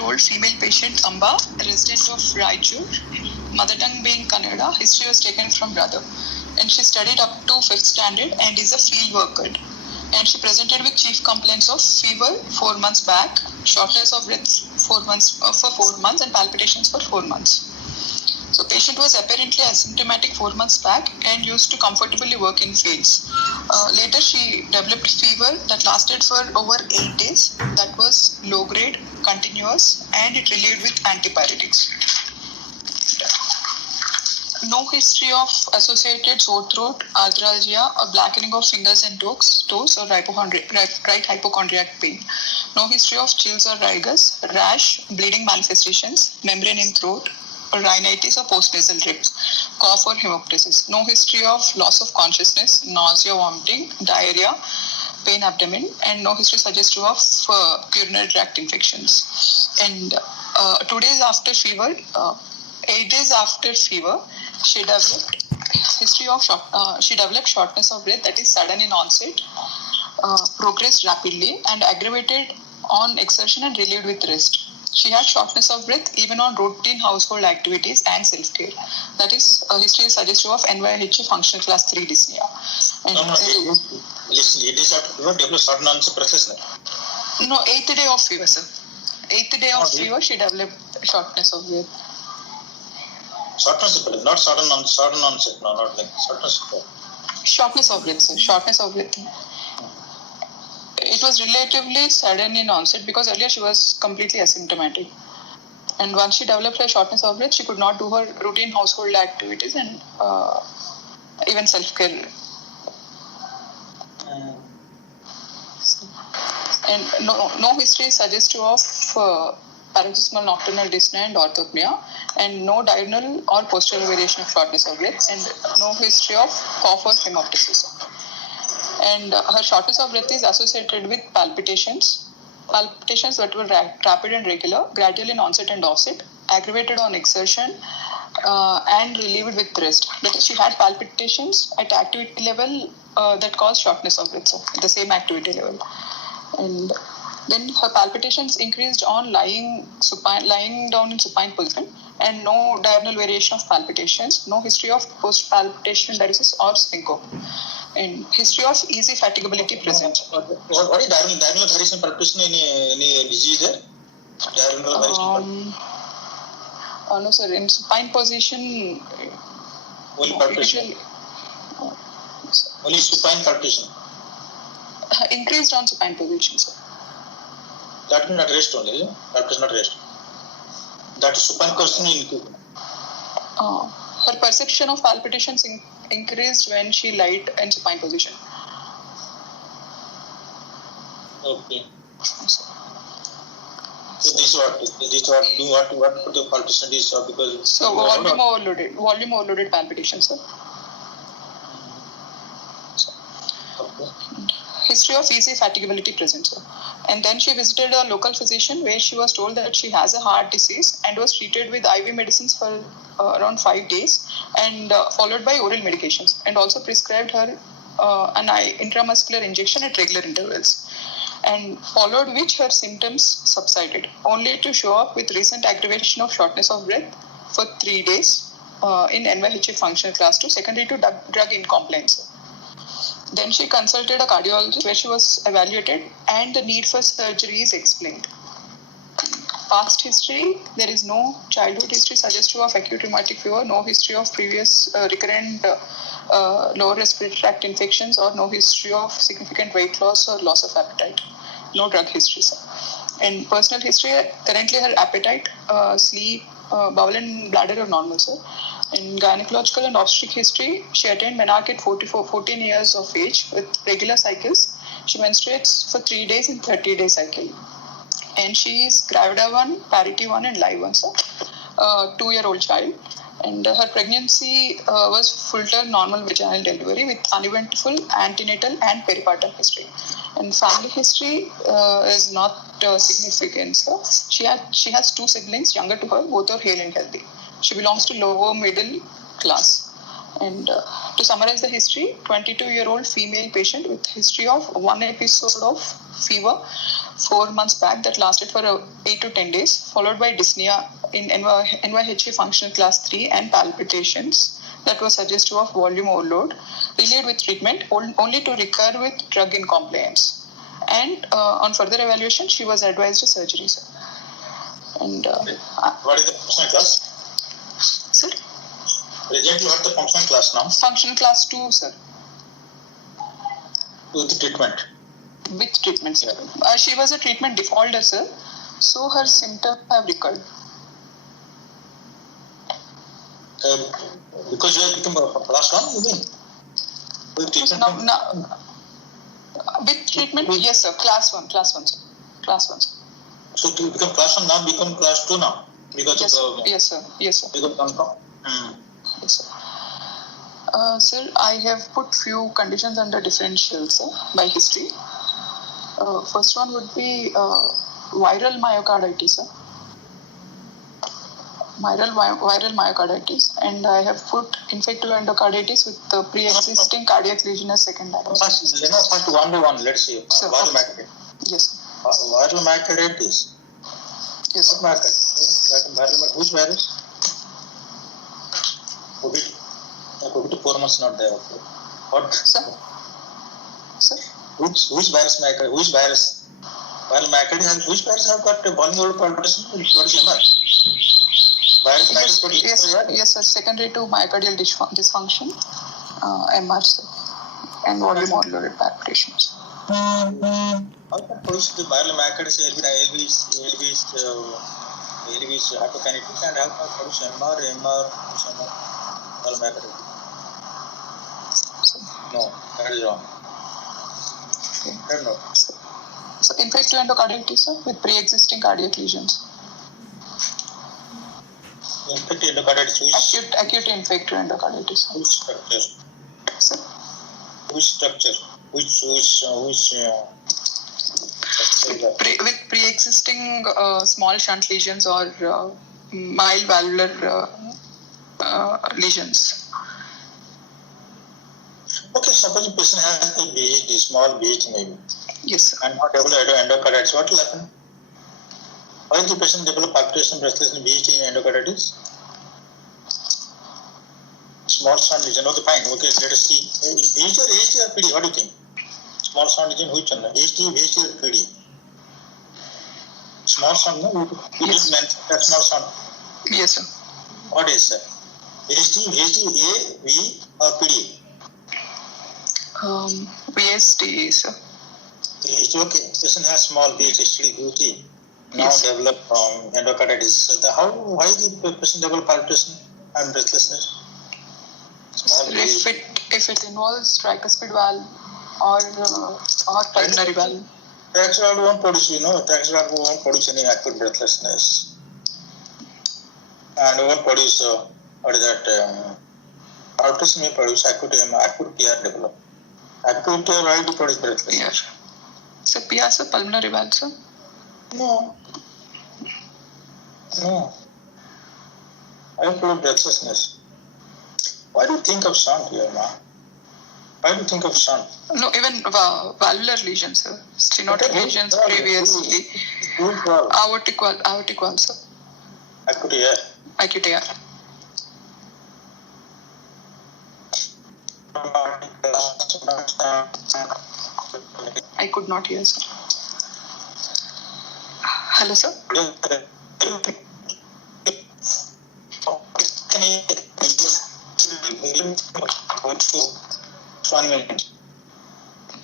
22-year-old female patient Amba, resident of Raichur, mother tongue being Kannada. History was taken from brother. And she studied up to 5th standard and is a field worker. And she presented with chief complaints of fever 4 months back, shortness of breath 4 months for 4 months, and palpitations for 4 months. So patient was apparently asymptomatic 4 months back and used to comfortably work in fields. Later she developed fever that lasted for over 8 days. That was low grade, continuous, and it relieved with antipyretics. No history of associated sore throat, arthralgia, or blackening of fingers and toes or right hypochondriac pain. No history of chills or rigors, rash, bleeding manifestations, membrane in throat, or rhinitis or postnasal drips, cough or hemoptysis. No history of loss of consciousness, nausea, vomiting, diarrhea, pain abdomen, and no history suggestive of urinary tract infections. And 2 days after fever, 8 days after fever, she developed shortness of breath that is sudden in onset, progressed rapidly, and aggravated on exertion and relieved with rest. She had shortness of breath even on routine household activities and self-care. That is, history is suggestive of NYHA functional class 3 dyspnea. And listen, it is after fever, developed sudden onset breathlessness. No, 8th day of fever, sir. 8th day of fever, she developed shortness of breath. Shortness of breath, not sudden onset, no, not like shortness of breath. Shortness of breath, sir. Shortness of breath. It was relatively sudden in onset because earlier she was completely asymptomatic. And once she developed her shortness of breath, she could not do her routine household activities and even self-care. And no history is suggestive of paroxysmal nocturnal dyspnea and orthopnea, and no diurnal or postural variation of shortness of breath, and no history of cough or hemoptysis. And her shortness of breath is associated with palpitations that were rapid and regular, gradual in onset and offset, aggravated on exertion, and relieved with rest. That is, she had palpitations at activity level that caused shortness of breath, so at the same activity level. And then her palpitations increased on lying down in supine position, and no diurnal variation of palpitations, no history of post-palpitation diuresis or syncope, and history of easy fatigability present. What is diurnal variation palpitation? Any disease there? Diurnal variation? No, sir. In supine position, only palpitation. Only supine palpitation. Increased on supine position, sir. That means not rest only. That is not rest. That is supine position increased. Her perception of palpitations increased when she lied in supine position. Okay. So this what the palpitation is because. So volume overloaded palpitation, sir. Okay. History of easy fatigability present, sir. And then she visited a local physician where she was told that she has a heart disease and was treated with IV medicines for around 5 days and followed by oral medications, and also prescribed her an intramuscular injection at regular intervals, and followed which her symptoms subsided, only to show up with recent aggravation of shortness of breath for 3 days in NYHA functional class 2 secondary to drug incompliance. Then she consulted a cardiologist where she was evaluated and the need for surgery is explained. Past history, there is no childhood history suggestive of acute rheumatic fever, no history of previous recurrent lower respiratory tract infections, or no history of significant weight loss or loss of appetite. No drug history, sir. And personal history, currently her appetite, sleep, bowel and bladder are normal, sir. In gynecological and obstetric history, she attained menarche at 14 years of age with regular cycles. She menstruates for 3 days in 30-day cycle. And she is gravida 1, parity 1 and live 1, sir. 2-year-old child. And her pregnancy was full-term normal vaginal delivery with uneventful antenatal and peripartum history. And family history is not significant, sir. She has 2 siblings younger to her, both are hale and healthy. She belongs to lower middle class. And to summarize the history, 22-year-old female patient with history of 1 episode of fever 4 months back that lasted for 8 to 10 days, followed by dyspnea in NYHA functional class 3 and palpitations that were suggestive of volume overload, relayed with treatment only to recur with drug incompliance. And on further evaluation, she was advised surgery, sir. And what is the functional class? Sir? Exactly what the functional class now? Functional class 2, sir. With treatment? With treatment, sir. She was a treatment defaulter, sir. So her symptoms have recurred. Because you have become a class 1, you mean? With treatment? With treatment, yes, sir. Class 1, sir. Class 1, sir. So to become class 1 now, become class 2 now? Because yes, sir. Yes, sir. Because Yes, sir. Sir, I have put few conditions under differential, sir, by history. First one would be viral myocarditis, sir. Viral myocarditis, and I have put infective endocarditis with the pre-existing cardiac lesion as second diagnosis. First one by one, let's see. Viral myocarditis. Yes. Viral myocarditis. Yes. What myocarditis? Which virus? COVID 4 months not there. Okay. What? Sir? Which virus myocarditis? Which virus? Viral myocarditis. Which virus have got volume palpitation? What is MR? Yes, sir. Secondary to myocardial dysfunction, MR, sir, and volume overloaded palpitations. How can produce the viral myocarditis? LV is hyperkinetic, and how can produce MR viral myocarditis? No, that is wrong. Okay. No. So infective endocarditis, sir, with pre-existing cardiac lesions. Infective endocarditis. Acute infective endocarditis. Which structure? Sir? Which structure? Which with pre-existing small shunt lesions or mild valvular lesions. Okay, suppose the person has a BH, small BH maybe. Yes, sir. And not develop endocarditis. What will happen? Why the patient develop palpitation, breathlessness, BH in endocarditis? Small shunt lesion. Okay, fine. Okay, let us see. BH or HT or PD? What do you think? Small shunt lesion, which one? HT or PD? Small shunt, no? You didn't mention that small shunt. Yes, sir. What is, sir? HT, A, V or PD? VST, sir. Okay, patient has small BH, HT, now develop endocarditis. So why the patient develop palpitation and breathlessness? If it involves tricuspid valve or pulmonary valve. Tricuspid valve won't produce, tricuspid valve won't produce any acute breathlessness. And won't produce, what is that, palpitation may produce acute PR develop. Acute PR, why do produce breathlessness? So PR, sir, pulmonary valve, sir? No. I don't produce breathlessness. Why do you think of shunt here, ma? Why do you think of shunt? No, even valvular lesions, sir. Stenotic lesions previously. Aortic valve, sir. Acute AR. I could not hear, sir. Hello, sir?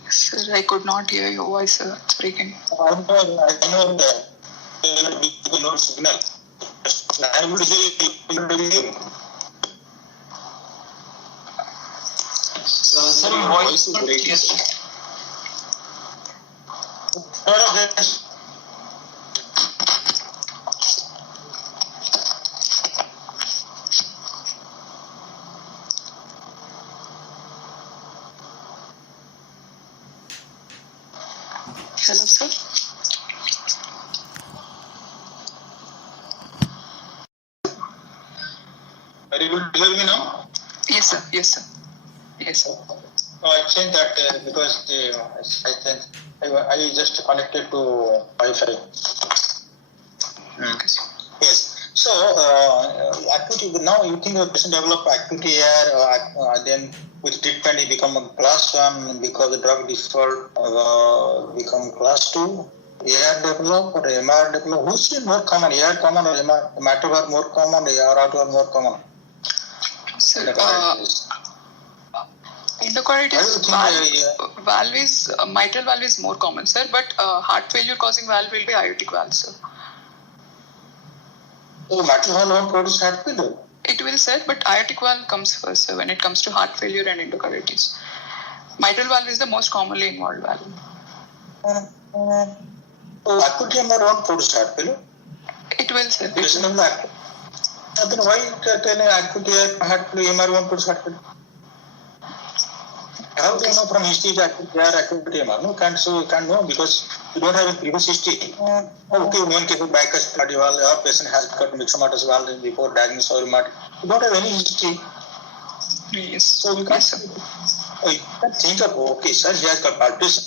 Sir, I could not hear your voice, sir. It's breaking. I know that there will be no signal. I would say sir, your voice is breaking. Hello, sir. Are you able to hear me now? Yes, sir. Yes, sir. Yes, sir. I changed that because I changed I just connected to Wi-Fi. Yes. So, activity, now you think the patient develop activity here, then with treatment he become a class 1 because the drug deferred become class 2. AR develop or MR develop? Which is more common? AR common or MR? Hematoma more common or AR more common? So, endocarditis valve is mitral valve is more common, sir. But heart failure causing valve will be aortic valve, sir. So mitral valve won't produce heart failure? It will, sir, but aortic valve comes first, sir, when it comes to heart failure and endocarditis. Mitral valve is the most commonly involved valve. So acute MR won't produce heart failure? It will, sir. Then why acute heart failure MR won't produce heart failure? How do you know from history that they are acute MR? No, can't know because you don't have a previous history. Okay, one case of bicuspid valve, our patient has got myxomatous valve before diagnosis or rheumatoid. You don't have any history. Yes. So you can't think of, okay, sir, he has got palpitation.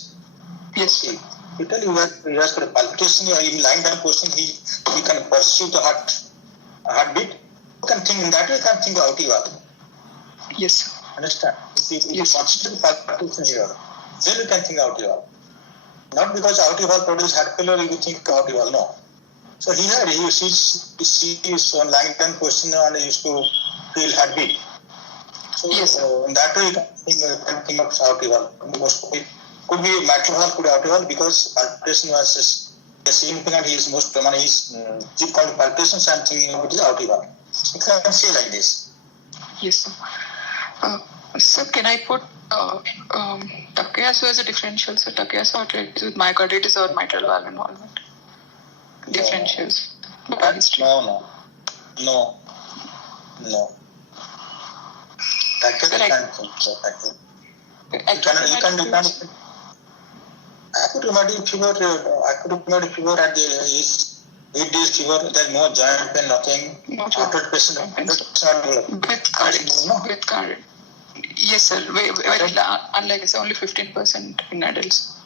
Yes. Okay. You tell you he has got a palpitation, in lying down position, he can pursue the heartbeat. You can think in that way, you can think of aortic valve. Yes, sir. Understand? If you consider palpitation here, then you can think aortic valve. Not because aortic valve produces heart failure, you think aortic valve, no. So here you see is on lying down position and he used to feel heartbeat. So yes, in that way you can think of aortic valve. Could be mitral valve, could be aortic valve because palpitation was significant. He is most common. He is chief called palpitations and thinking of it is aortic valve. You can say like this. Yes, sir. Sir, can I put Takayasu as a differential? So Takayasu arteritis with myocarditis or mitral valve involvement? Differentials. No. Takayasu can't think so. You can acute rheumatic fever at the 8 days fever, there is no joint pain, nothing. After patient with cardiac. Yes, sir. Very unlike it's only 15% in adults.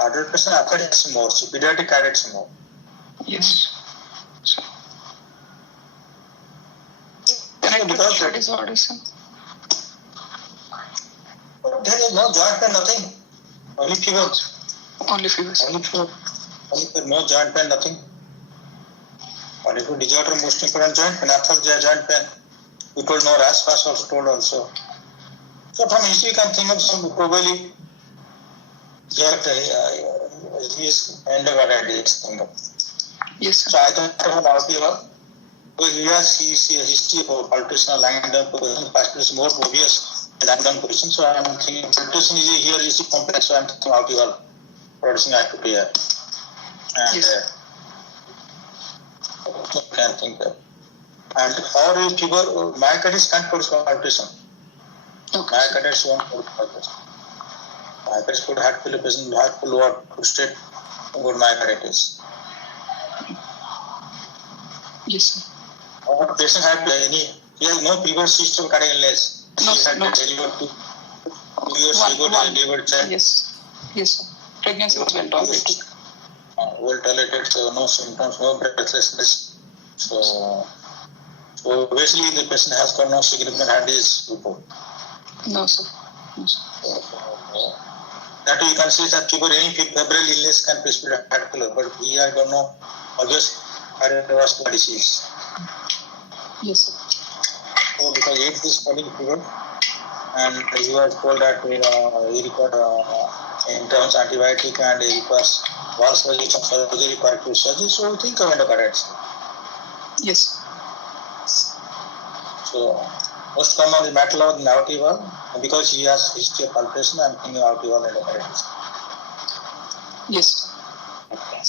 Adult patient after is more, so pediatric cardiac is more. Yes. So, connective disorder, sir. There is no joint pain, nothing. Only fever. Only fever. No joint pain, nothing. Only for disorder, most important joint pain, after joint pain. We told no rash fast also told also. So from history you can think of some probably he is endocarditis. Yes, sir. So I thought about aortic valve. Because he has a history of palpitation lying down position. Palpitation is more obvious lying down position. So I am thinking palpitation is complex. So I am thinking aortic valve producing activity here. And yes. Can think of. And or if fever, myocarditis can't produce palpitation. Okay. Myocarditis won't produce palpitation. Myocarditis could heart failure patient, heart full or state good myocarditis. Yes, sir. Or patient had he has no previous history of cardiac illness. No, he had no. delivered 2 years ago, delivered child. Yes, sir. Pregnancy was well tolerated. Well tolerated, so no symptoms, no breathlessness. So basically the patient has got no significant heart disease report. No, sir. That you can say that fever, any febrile illness can precipitate heart failure, but he has got no obvious cardiovascular disease. Yes, sir. So because he had this cardiac fever, and he was told that he required in-terms antibiotic and he requires valve surgery, corrective surgery. So we think of endocarditis. Yes. So most common is mitral valve and aortic valve, and because he has history of palpitation, I am thinking aortic valve and endocarditis. Yes. Okay.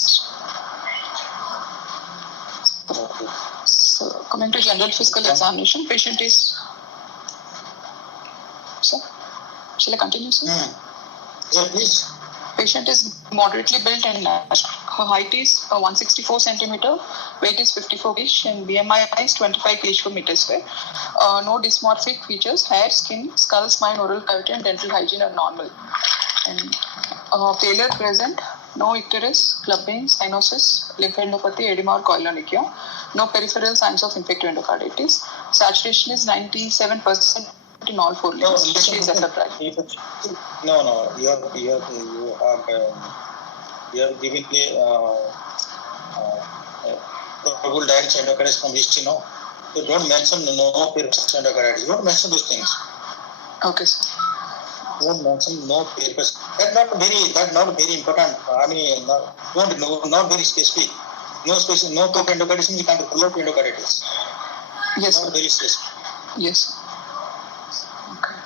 So coming to general physical examination, patient is. Sir, shall I continue, sir? Yeah, please. Patient is moderately built and large. Her height is 164 centimeter, weight is 54 kg, and BMI is 25 kg per meter square. No dysmorphic features, hair, skin, skull, spine, oral cavity, and dental hygiene are normal. And failure present, no icterus, clubbing, cyanosis, lymphadenopathy, edema or koilonychia. No peripheral signs of infective endocarditis. Saturation is 97% in all 4 limbs. She is aseptic. No. You have given the probable diagnosis endocarditis from history, no? You don't mention no peripheral endocarditis. Don't mention those things. Okay, sir. Don't mention no peripheral. That's not very important. I mean, not very specific. No peripheral endocarditis means you can't pull out endocarditis. Yes, not sir. Very specific. Yes, sir. Okay.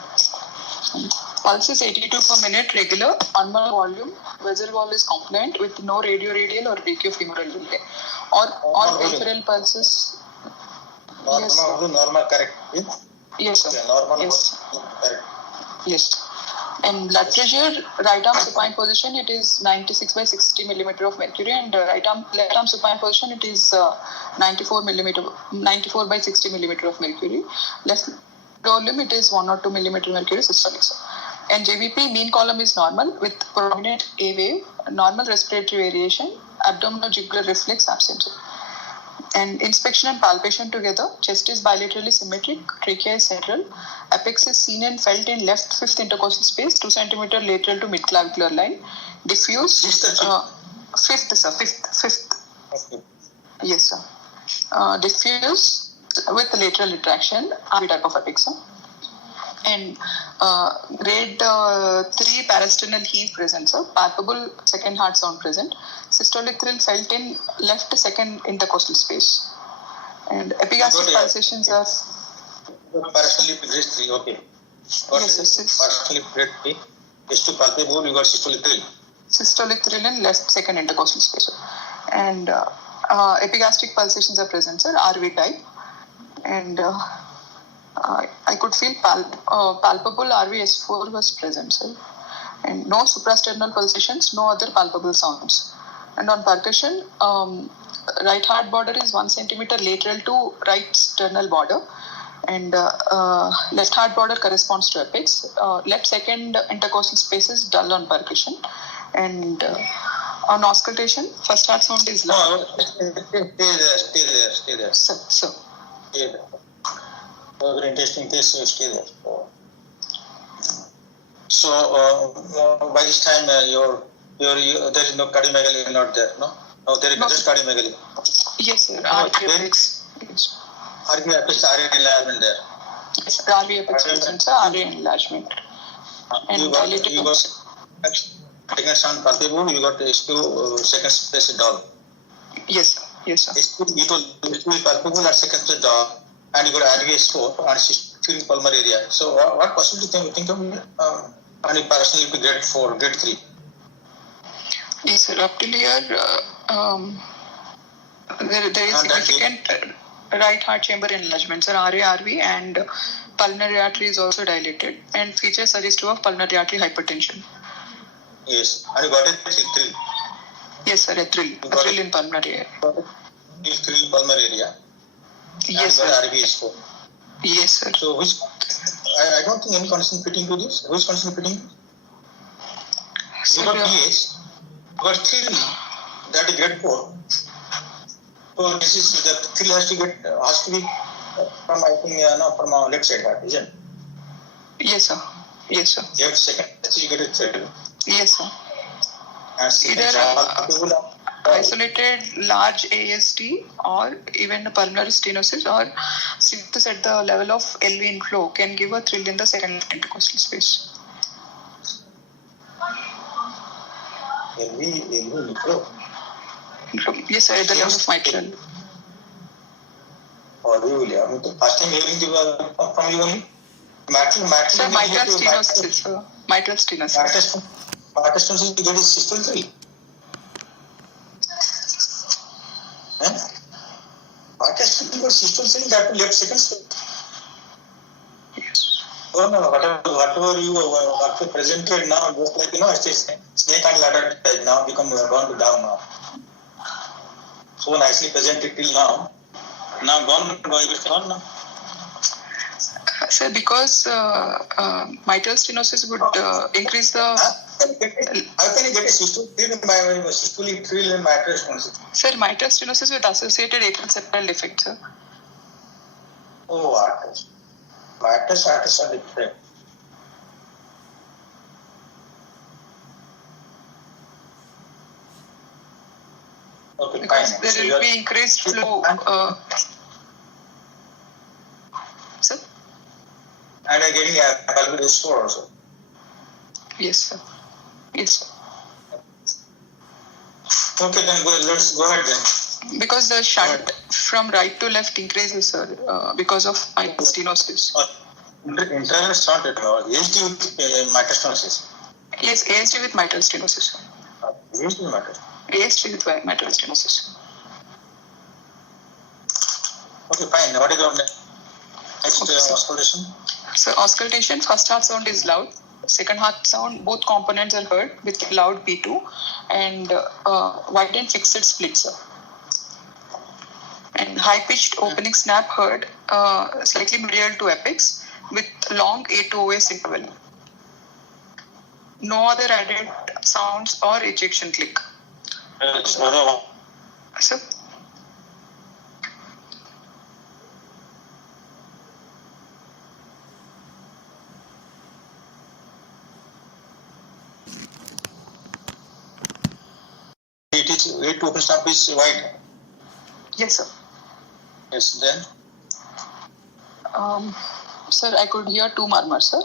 Pulse is 82 per minute, regular, normal volume. Vessel wall is compliant with no radioradial or brachiofemoral delay. Or all peripheral pulses. Normal, correct. Yes, sir. Yeah, normal, yes. Correct. Yes. And blood pressure, right arm supine position, it is 96 by 60 millimeter of mercury, and left arm supine position, it is 94 by 60 millimeter of mercury. Left lower limb, it is 1 or 2 millimeter mercury systolic. And JVP mean column is normal with prominent A wave, normal respiratory variation, abdominal jugular reflex absent. And inspection and palpation together, chest is bilaterally symmetric, trachea is central, apex is seen and felt in left fifth intercostal space, 2 centimeter lateral to mid-clavicular line, diffuse, fifth. Okay. Yes, sir. Diffuse with lateral retraction, RV type of apex. And grade 3 parasternal heave present, sir. Palpable second heart sound present. Systolic thrill felt in left second intercostal space. And epigastric pulsations are... Parasternal grade 3, okay. Yes, yes. Parasternal grade 3. S2 palpable, you got systolic thrill. Systolic thrill in left second intercostal space. And epigastric pulsations are present, sir. RV type. And... I could feel palpable RVS4 was present, sir. And no suprasternal pulsations, no other palpable sounds. And on percussion, right heart border is 1 centimeter lateral to right sternal border. And left heart border corresponds to apex. Left second intercostal space is dull on percussion. And on auscultation, first heart sound is loud. No, stay there. Sir. Stay there. Very interesting case, so stay there. So by this time there is no cardiomegaly not there, no? No, there is just cardiomegaly. Yes, sir. RV apex. RV apex, RV enlargement there. Yes, RV apex present, sir. RV enlargement. And you got second sound palpable, you got S2 second space dull. Yes, sir. S2 is palpable and second space dull. And you got RVS4 and feeling pulmonary area. So what possibility can you think of and parasternal grade 4, grade 3? Yes, sir. Up till here, there is significant right heart chamber enlargement, sir. RARV, and pulmonary artery is also dilated, and features suggestive of pulmonary artery hypertension. Yes, and you got a thrill. Yes, sir. A thrill in pulmonary area. Thrill in pulmonary area. Yes, sir. RVS4. Yes, sir. So which I don't think any condition fitting to this. Which condition fitting? You got PH, you got thrill, that is grade 4. So this is the thrill has to be from I think from our left side heart, isn't it? Yes, sir. Left second you get a thrill. Yes, sir. And either isolated large ASD or even pulmonary stenosis or symptoms at the level of LV inflow can give a thrill in the second intercostal space. LV inflow? Yes, sir, at the level of mitral. Oh, really? I mean, first time hearing from you only? Mitral sir, mitral stenosis, sir. Mitral stenosis. Mitral stenosis, that is systolic thrill. Systolic thrill that left second space. Yes. Oh no, whatever you presented now, just like snake and ladder type now become gone to down now. So nicely presented till now. Now gone now. Sir, because mitral stenosis would increase the... How can you get a systolic thrill in mitral stenosis? Sir, mitral stenosis with associated atrial septal defect, sir. Oh, arteries. Mitral arteries are different. Okay, because fine. there will be increased flow. Sir? And again, valvular score also. Yes, sir. Yes, sir. Okay, then let's go ahead then. Because the shunt from right to left increases, sir, because of mitral stenosis. Internal shunt at all. ASD with mitral stenosis. Yes, ASD with mitral stenosis, sir. ASD with mitral. ASD with mitral stenosis. Okay, fine. What is the next auscultation? So, auscultation, first heart sound is loud. Second heart sound, both components are heard with loud P2 and wide and fixed split, sir. And high-pitched opening snap heard slightly medial to apex with long A to OS interval. No other added sounds or ejection click. Sir? It is way to open snap is wide. Yes, sir. Yes, then? Sir, I could hear two murmurs, sir.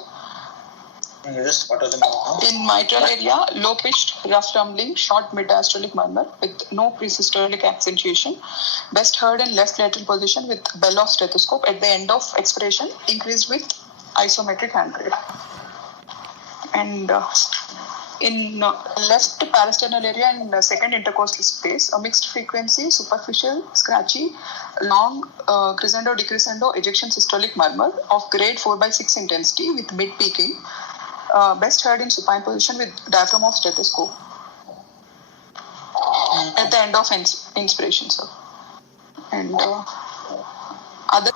Yes, what are the murmurs? In mitral area, low-pitched, rough rumbling, short mid-diastolic murmur with no presystolic accentuation. Best heard in left lateral position with bell of stethoscope at the end of expiration, increased with isometric hand grip. And in left parasternal area and second intercostal space, a mixed frequency, superficial, scratchy, long crescendo decrescendo ejection systolic murmur of grade 4/6 intensity with mid peaking. Best heard in supine position with diaphragm of stethoscope at the end of inspiration, sir. And other.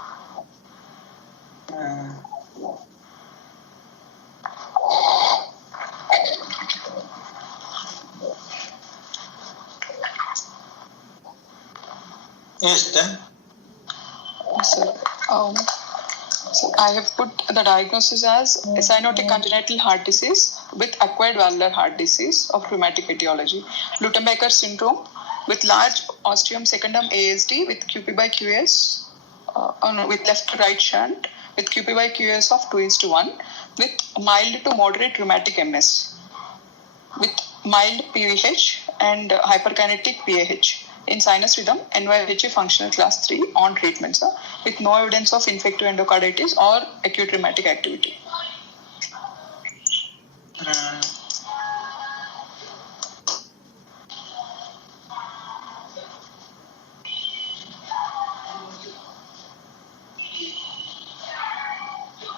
Yes, then? So I have put the diagnosis as cyanotic congenital heart disease with acquired valvular heart disease of rheumatic etiology. Lutembacher syndrome with large ostium secundum ASD with QP by QS, with left to right shunt with QP by QS of 2:1 with mild to moderate rheumatic MS with mild PVH and hyperkinetic PAH. In sinus rhythm, NYHA functional class 3 on treatment, sir, with no evidence of infective endocarditis or acute rheumatic activity.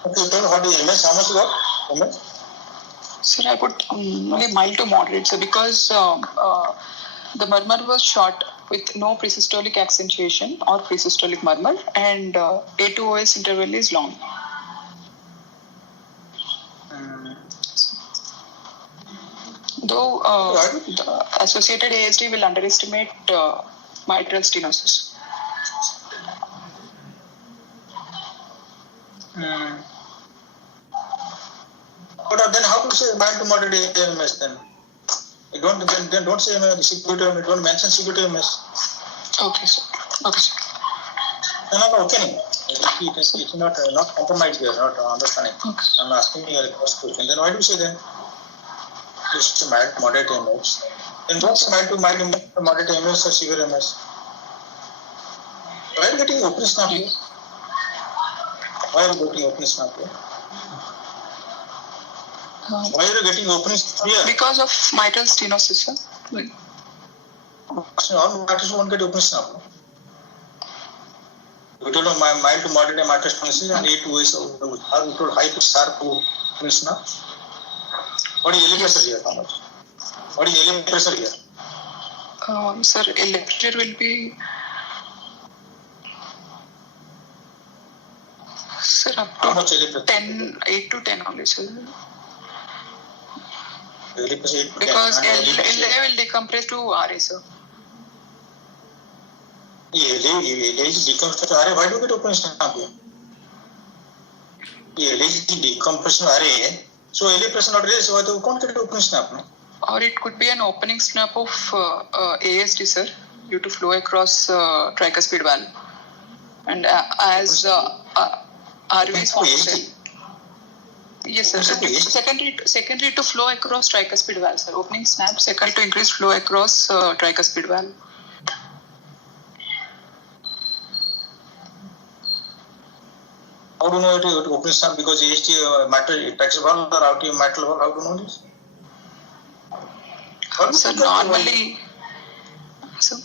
Okay, then what is MS? How much you got? MS? Sir, I put only mild to moderate, sir, because the murmur was short with no presystolic accentuation or presystolic murmur, and A to OS interval is long. Though the associated ASD will underestimate mitral stenosis. But then how to say mild to moderate AMS then? You don't then don't say CPTM, you don't mention CPTMS. Okay, sir. Okay, sir. No, okay. It's not compromised here, not understanding. Okay. I'm asking you a question. Then why do you say then just mild to moderate MS? Then don't say mild to moderate MS or severe MS. Why are you getting open snap here? Why are you getting open snap here? Why are you getting open snap here? Because of mitral stenosis, sir. All matters won't get open snap. You told mild to moderate mitral stenosis and A2 is you told high to sharp to open snap. What is LA pressure here? How much? What is LA pressure here? Sir, LA pressure will be. Sir, up How much to LA pressure? 10, 8 to 10 only, sir. LA pressure 8 to 10. Because And LA will decompress to RA, sir. LA is decompression RA. Why do you get open snap here? LA is decompression RA. So LA pressure not raised. So you can't get open snap, no? Or it could be an opening snap of ASD, sir, due to flow across tricuspid valve. And as RV is formed. Yes, sir. Secondary to flow across tricuspid valve, sir. Opening snap, secondary to increase flow across tricuspid valve. How do you know it opening snap? Because AST tricuspid valve or RT mitral valve, how do you know this? Sir, normally, sir.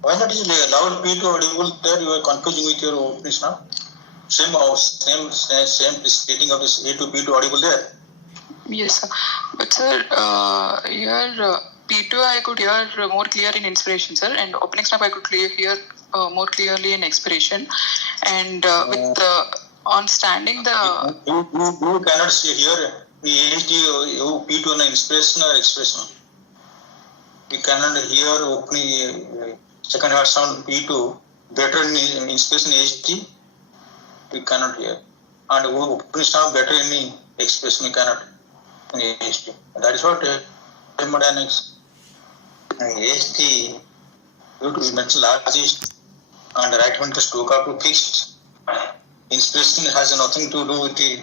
Why not is loud P2 audible there? You are confusing with your opening snap. Same stating of this A to P2 audible there. Yes, sir. But sir, here P2 I could hear more clear in inspiration, sir, and opening snap I could hear more clearly in expiration. And with on standing the you cannot see here ASD P2 on inspiration or expression. You cannot hear opening second heart sound P2 better in inspiration ASD. You cannot hear, and opening sound better in expression. You cannot in ASD. That is what thermodynamics. ASD due to mental largest and right ventricle stroke up to fixed. Inspiration has nothing to do with the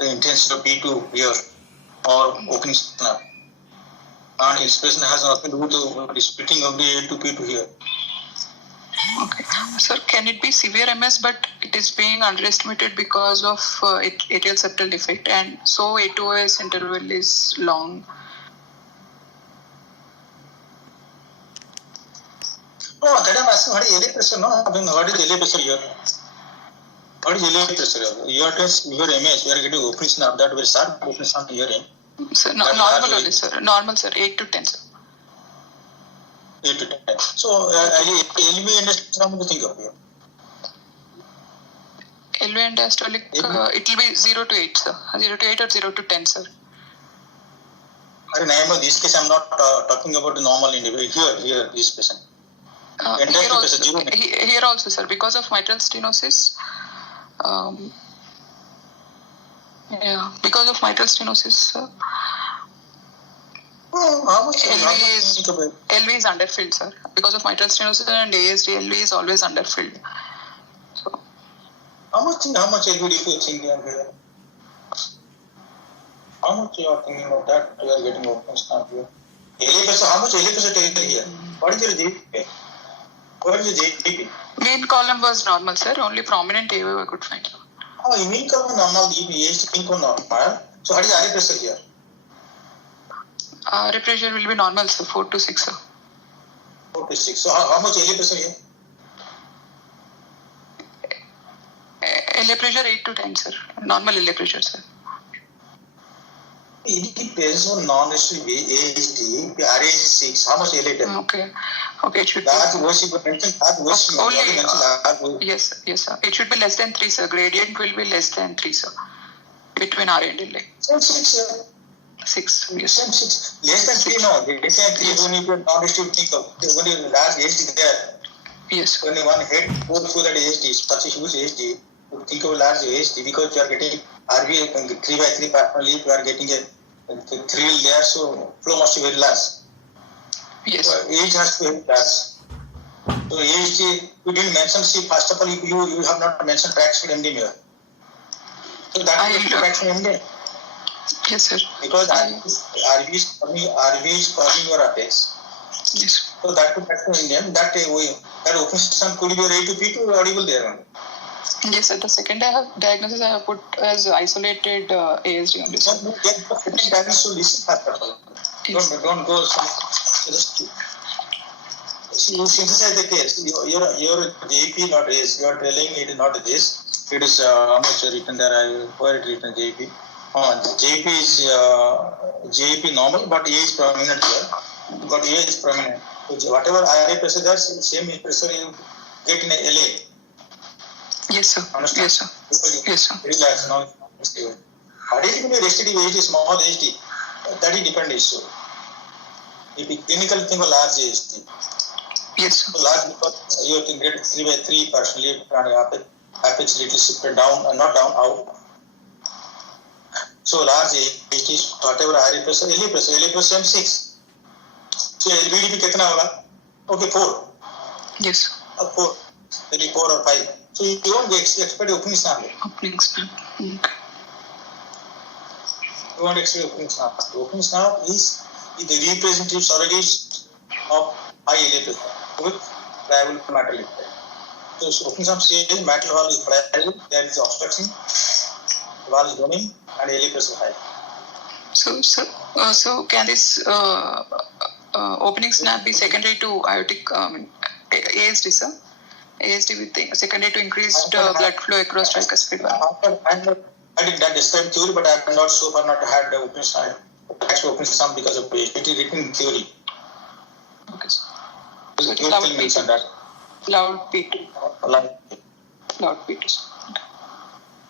intensity of P2 here or opening snap. And inspiration has nothing to do with the splitting of the A to P2 here. Okay. Sir, can it be severe MS but it is being underestimated because of atrial septal defect, and so A2S interval is long? No, that I'm asking what is LA pressure, no? I mean, what is LA pressure here? What is LA pressure? Your MS, you are getting opening snap, that will start opening snap hearing. Sir, normal only, sir. Normal, sir. 8 to 10, sir. 8 to 10. So, LV and how much you think of here? LV and diastolic, it will be 0 to 8, sir. 0 to 8 or 0 to 10, sir. In this case, I'm not talking about the normal individual. Here, this patient. Here also, sir, because of mitral stenosis. Because of mitral stenosis, LV is underfilled, sir. Because of mitral stenosis and ASD, LV is always underfilled. So, how much LV do you think here? How much you are thinking of that? You are getting open snap here. How much LV is taken here? What is your JP? What is your JP? Main column was normal, sir. Only prominent AV I could find. Oh, you mean column normal, ASD pin normal. So, what is RA pressure here? RA pressure will be normal, sir. 4 to 6, sir. 4 to 6. So, how much LA pressure here? LA pressure 8 to 10, sir. Normal LA pressure, sir. It depends on non-restrictive ASD. RA is 6. How much LA? Okay, it should yes, sir. It should be less than 3, sir. Gradient will be less than 3, sir. Between RA and LA. 6, 6, yes. 6. Less than 3, no. Less than 3 is only non-restrictive think of. Only large ASD there. Yes. Only one head goes through that ASD, such a huge ASD. You think of large ASD because you are getting RV 3x3 partner lead, you are getting a 3 layer, so flow must be very large. Yes. So age has to be very large. So ASD, you didn't mention, see, first of all, you have not mentioned traction MD here. So that is traction MD. Yes, sir. Because RV is causing your apex. Yes. So that could traction MD, that open system could be ready to be audible there only. Yes, sir. The second diagnosis I have put as isolated ASD only. So you get the fitting diagnosis to listen first of all. Yes. Don't go just you synthesize the case. Your JP not raised. You are telling it is not this. It is how much written there? Where it written JP? JP is JP normal, but A is prominent here. But A is prominent. So whatever IRA pressure, that's same pressure you get in LA. Yes, sir. Understand? Yes, sir. Yes, sir. Relax, no. But it may be restrictive age, small AST. That is different issue. If the clinical thing was large AST. Yes, sir. So large because you can get 3/3 partially and apex little shifted down and not down, out. So large AST, whatever RA pressure, LA pressure 6. So LBD कितना होगा? Okay, 4. Yes. 4, maybe 4 or 5. So you won't expect opening snap. Opening snap. Okay. You won't expect opening snap. Opening snap is the representative surrogates of high LA pressure with variable metal lift. So opening snap says metal wall is fragile, there is obstruction, the wall is booming, and LA pressure high. So can this opening snap be secondary to aortic ASD, sir? ASD with secondary to increased blood flow across tricuspid valve. I did that describe theory, but I have not so far not had the opening snap. Actually, opening snap because of ASD. It is written in theory. Okay, sir. So it is loud P2. Loud P2. Loud P2.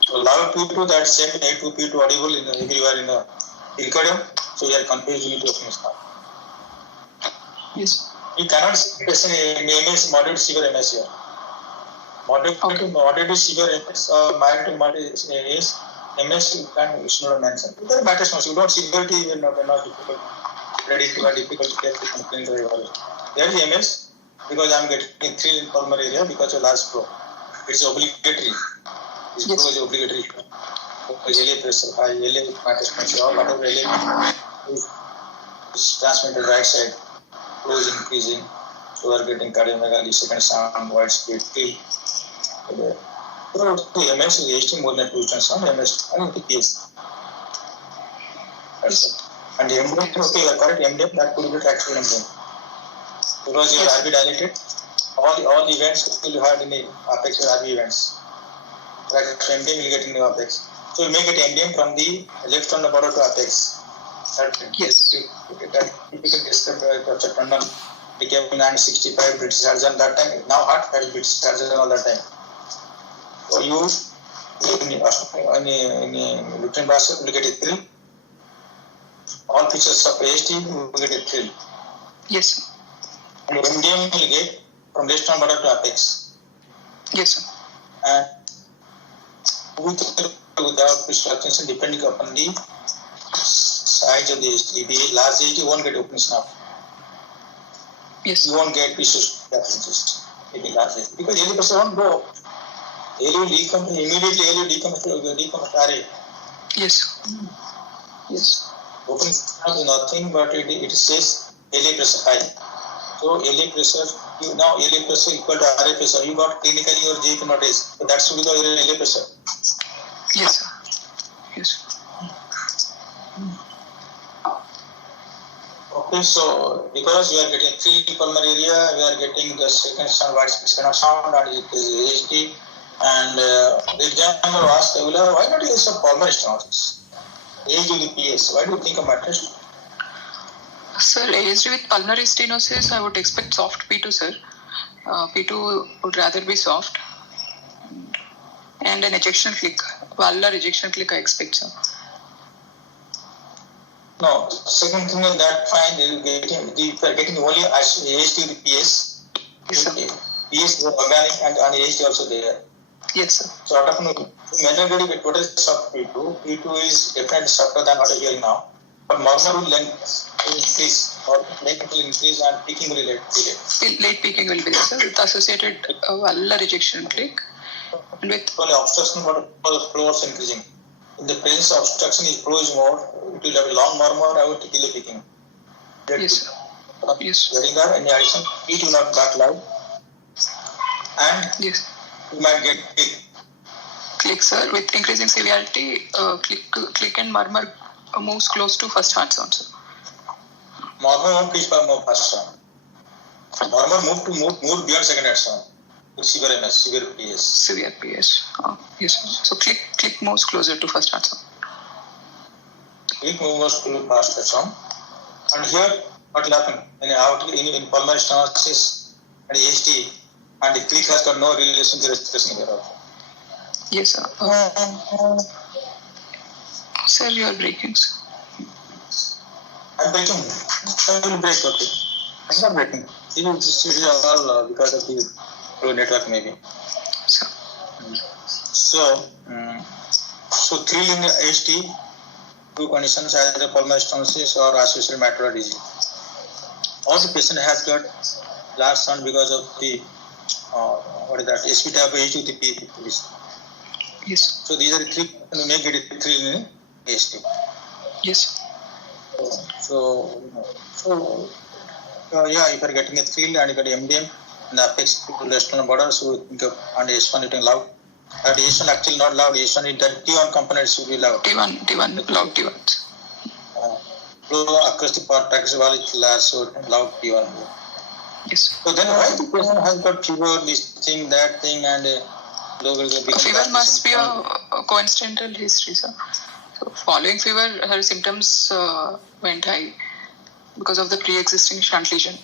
So loud P2, that same A2 P2 audible in everywhere in the pericardium. So we are confused with opening snap. Yes. You cannot see patient in MS, moderate severe MS here. Moderate to severe MS or mild to moderate is MS, you can not mention. It doesn't matter so much. You don't severity, you not difficult. Predict or difficult to get the complaint very well. There is MS because I am getting thrill in pulmonary area because of large flow. It's obligatory. This flow is obligatory. Because LA pressure high, LA matters much. Or whatever LA is transmitted right side. Flow is increasing, so we are getting cardiomegaly, second sound, widespread field. So MS is AST more than 2 sound, MS, I don't think yes. And the MDM, okay, correct MDM, that could be actual MDM. Because you are RB dilated, all the events you had in the apex are RB events. Like MDM will get in the apex. So you may get MDM from the left on the border to apex. Yes. That typical described Dr. Tandon became 965 British surgeon that time. Now heart had British surgeon all that time. So you in Luton Basel will get a thrill. All features of AST will get a thrill. Yes. And MDM will get from left on border to apex. Yes, sir. And without obstruction depending upon the size of the AST. Large AST won't get open snap. Yes. You won't get pieces absences. Large AST. Because LA pressure won't go. LA will decompose immediately. LA decompose to RA. Yes. Yes. Open snap is nothing but it says LA pressure high. So LA pressure, now LA pressure equal to RA pressure. You got clinically your JP notice. So that should be the LA pressure. Yes, sir. Yes. Okay, so because we are getting 3 pulmonary area, we are getting the second sound, second sound, and it is AST. And the examiner asked, why not use a pulmonary stenosis? ASD with PS. Why do you think of mattress? Sir, ASD with pulmonary stenosis, I would expect soft P2, sir. P2 would rather be soft. And an ejection click, valvular ejection click, I expect, sir. No, second thing is that fine, if you are getting only AST with PS. Yes, sir. PS is organic and AST also there. Yes, sir. So out of majority with what is soft P2? P2 is definitely softer than what you are hearing now. But normal length will increase, or length will increase and peaking will be late. Late peaking will be there, sir, with associated valvular ejection click. And with only obstruction, but flow is increasing. In the presence of obstruction, if flow is more, it will have a long murmur, I would delay picking. Yes, sir. Yes. Getting that, any addition, it will not that loud. And yes, you might get click. Click, sir. With increasing severity, click and murmur moves close to first heart sound, sir. Murmur won't reach by more first sound. Murmur move beyond second heart sound. Severe MS, severe PS. Severe PS. Yes, sir. So click moves closer to first heart sound. Click moves to first heart sound. And here, what will happen? In pulmonary stenosis and AST, and the click has got no relation to respiration here. Yes, sir. Sir, you are breaking, sir. I'm breaking. I will break, okay. I'm not breaking. It is all because of the poor network, maybe. Sir. So thrill in AST, two conditions either pulmonary stenosis or associated mitochondrial disease. All the patient has got large sound because of the SP type of AST with the PAP disease. Yes. So these are the three, you may get it thrill in AST. Yes. So yeah, if you are getting a thrill and you get MDM and the apex to the external border, so think of and S1 it is loud. But S1 actually not loud. S1 is that T1 component should be loud. T1 loud T1. Flow across the traction wall is large, so loud T1. Yes. So then why the person has got fever, this thing, that thing, and fever must be a coincidental history, sir. So following fever, her symptoms went high because of the pre-existing shunt lesion.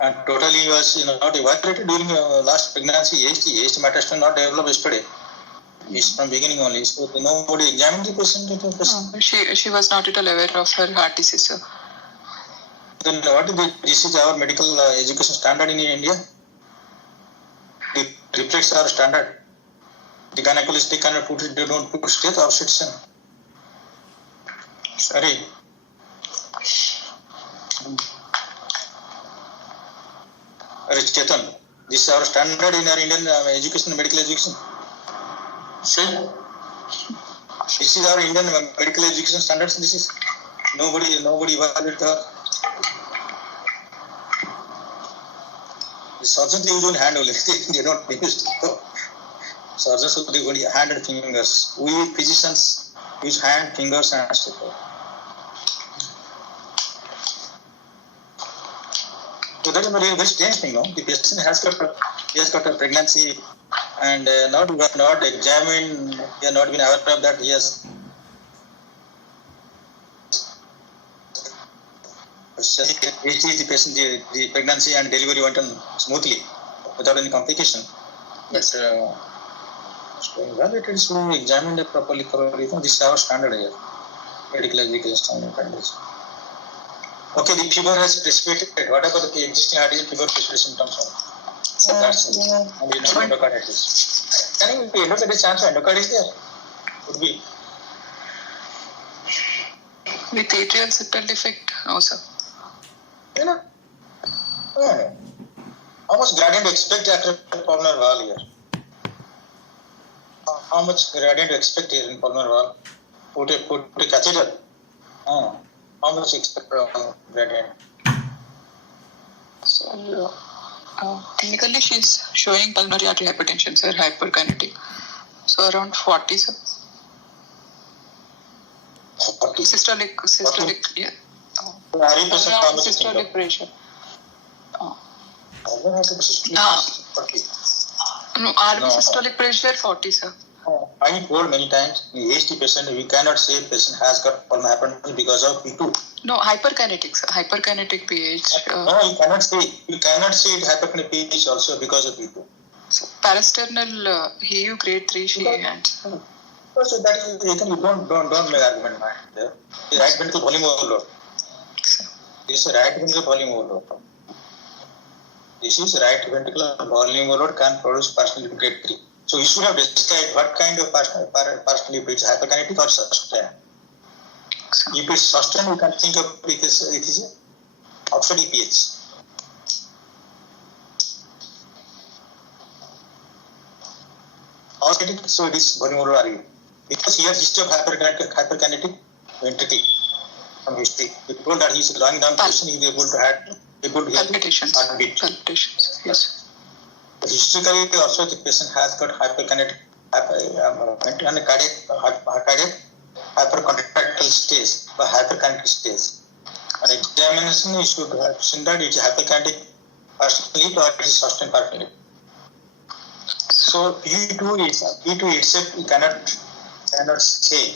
And totally was not evacuated during last pregnancy. AST metastasis not developed yesterday. It's from beginning only. So nobody examined the patient. She was not at all aware of her heart disease, sir. Then what is this is our medical education standard in India? It reflects our standard. The gynecologist they cannot put it. They don't put state of citizen. Sorry. Chetan, this is our standard in our Indian education, medical education. See, this is our Indian medical education standards. This is nobody evaluated her. The surgeons use only hand only. They don't use. Surgeons use only hand and fingers. We physicians use hand, fingers, and stuff. So that is a very strange thing, no? The patient has got a pregnancy and not examined, he has not been aware of that he has the patient, the pregnancy and delivery went on smoothly without any complication. Yes. But evaluated, so examined properly, thoroughly. This is our standard here, medical education standard. Okay, the fever has precipitated. What about the existing RDS fever precipitated symptoms? That's and endocarditis. Can you be endocarditis chance for endocarditis there? Could be. With atrial septal defect, no, sir. How much gradient to expect after pulmonary valve here? How much gradient to expect here in pulmonary valve? Put a catheter. How much expect gradient? So, clinically, she's showing pulmonary artery hypertension, sir, hyperkinetic. So around 40, sir. 40. Systolic, yeah. Systolic pressure. No, systolic pressure 40, sir. I told many times, in AST patient, we cannot say patient has got pulmonary hypertension because of P2. No, hyperkinetic, sir. Hyperkinetic pH. No, you cannot say hyperkinetic pH also because of P2. So, parasternal HEU grade 3 she had. So that is, you don't make argument there. The right ventricle volume overload. This is right ventricle volume overload. This is right ventricular volume overload can produce parasternal grade 3. So you should have described what kind of parasternal pH, hyperkinetic or sustained. If it's sustained, you can think of it is oxide pH. So it is volume overload. Because here history of hyperkinetic ventricle from history. We told that he is lying down position, he is able to hear heartbeat. Palpitations, yes. Historically, also the patient has got hyperkinetic, cardiac hypercontractile stage, or hyperkinetic stage. On examination, you should have seen that it is hyperkinetic partially or it is sustained partially. So P2 itself you cannot say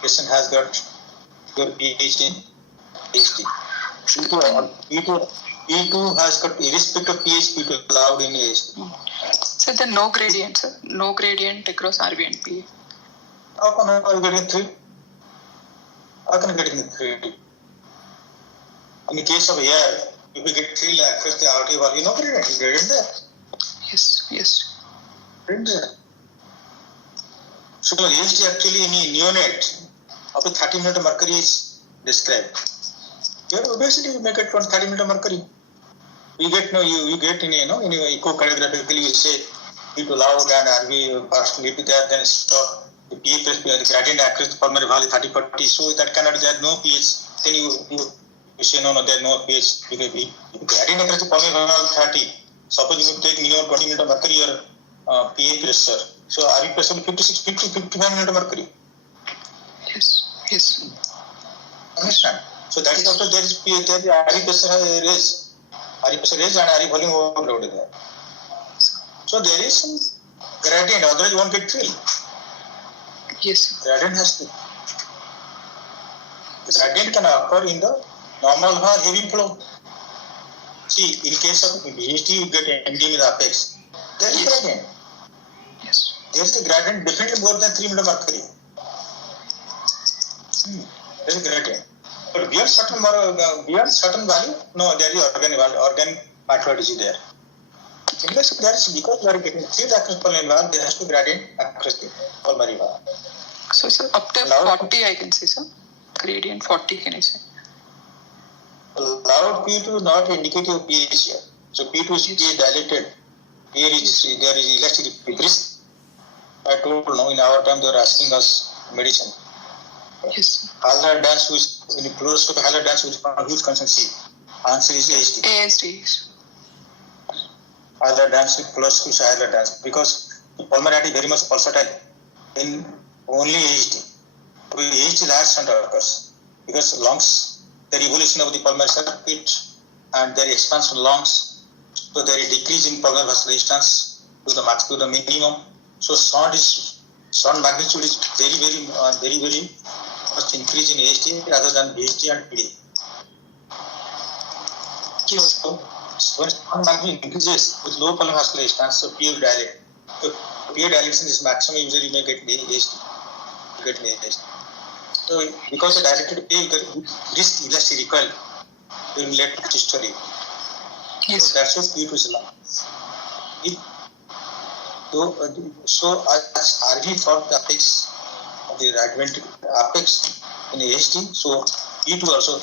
patient has got your pH in AST. P2 has got irrespective of pH, P2 allowed in AST. So then no gradient, sir. No gradient across RV and PA. How can I get 3? How can I get in 3? In the case of air, if we get 3 across the RT value, no gradient there. Yes. Gradient there. So AST actually in neonate up to 30 mm mercury is described. Here obviously you make it 30 mm mercury. You get in in echocardiographically you say P2 loud and RV first lead to that, then stop the pH the gradient across the pulmonary valve 30-40. So that cannot there no pH. Then you say no there no pH. Gradient across the pulmonary valve 30. Suppose you take minimum 20 mm mercury your PA pressure. So RV pressure 55 mm mercury. Yes. Understand? So that's after there is RV pressure raise. RV pressure raise and RV volume overload there. So there is some gradient, otherwise you won't get thrill. Yes. Gradient has to. Gradient can occur in the normal or heavy flow. See, in case of VHT, you get MD in the apex. There is gradient. Yes. There is a gradient definitely more than 3 mm mercury. There is gradient. But beyond certain value, no, there is organic matter is there. Unless there is, because we are getting 3 across pulmonary valve, there has to gradient across the pulmonary valve. So up to 40 I can say, sir. Gradient 40 can I say. Loud P2 not indicative of pH here. So P2 is pH dilated. Here is there is elastic risk. I told in our time they were asking us medicine. Yes. Halder dance which in fluoroscope Halder dance which whose concern C. Answer is ASD. ASD. Halder dance with fluoroscope Halder dance because the pulmonary is very much pulsatile in only ASD. So ASD last center occurs because lungs. The evolution of the pulmonary circuit and their expansion lungs, so there is decrease in pulmonary vascular resistance to the minimum. So sound magnitude is very much increase in AST rather than BST and PD. So when sound magnitude increases with low pulmonary vascular resistance, so PA dilate. So PA dilation is maximum usually may get AST. So because the dilated PA, you get risk elastic recoil during late history. Yes. So that's what P2 is long. So as RV thought the apex of the advent apex in AST, so P2 also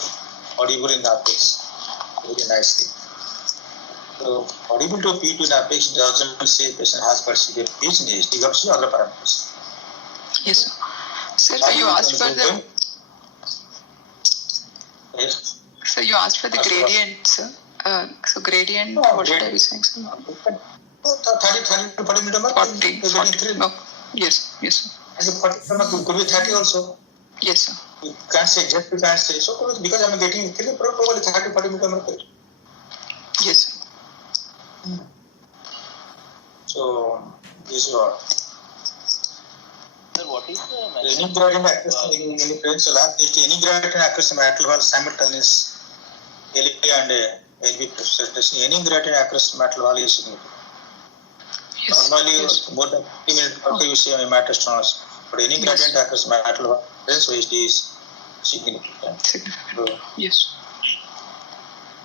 audible in the apex very nicely. So audible to P2 in apex doesn't say patient has got severe PH in AST, you have to see other parameters. Yes, sir. Sir, you asked for the. Yes. So you asked for the gradient, sir. So gradient, what should I be saying, sir? 30 to 40 meter mark. 40. No. Yes, sir. And 40 meter could be 30 also. Yes, sir. You can't say, just you can't say. So because I'm getting probably 30 to 40 meter mark. Yes, sir. So this is what. What is the any gradient across any gradient across lateral valve simultaneous LV and LV pressure any gradient across lateral valve is significant. Yes. Normally more than 50 minutes per you see matters to us, but any gradient across lateral valve so HD is significant. So, yes.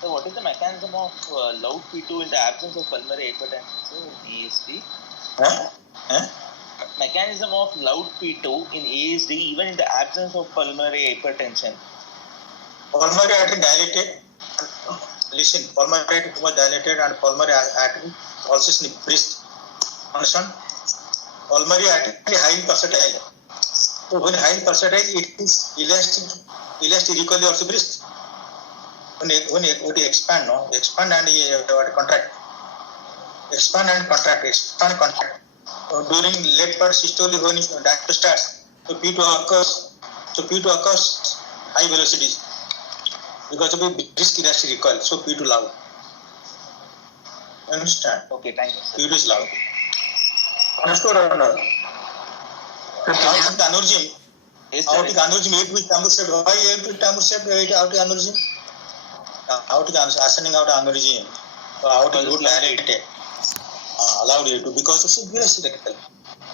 So what is the mechanism of loud P2 in the absence of pulmonary hypertension in ASD? Mechanism of loud P2 in ASD even in the absence of pulmonary hypertension. Pulmonary artery dilated. Listen, pulmonary artery too much dilated and pulmonary artery also in the breast. Understand? Pulmonary artery high in pulsatile. So when high in pulsatile, it is elastic recoil also breast. When it expand and contract. Expand and contract. During late part systole when diaphragm starts, so P2 occurs high velocities because of a brisk elastic recoil, so P2 loud. Understand? Okay, thank you. P2 is loud. Understood or not? Aortic aneurysm. Yes, sir. Aortic aneurysm, aortic tambour-shaped. Why aortic tambour-shaped? Aortic aneurysm. Aortic ascending aortic aneurysm. Aortic root dilated. allowed you to because it's a BSc rectal.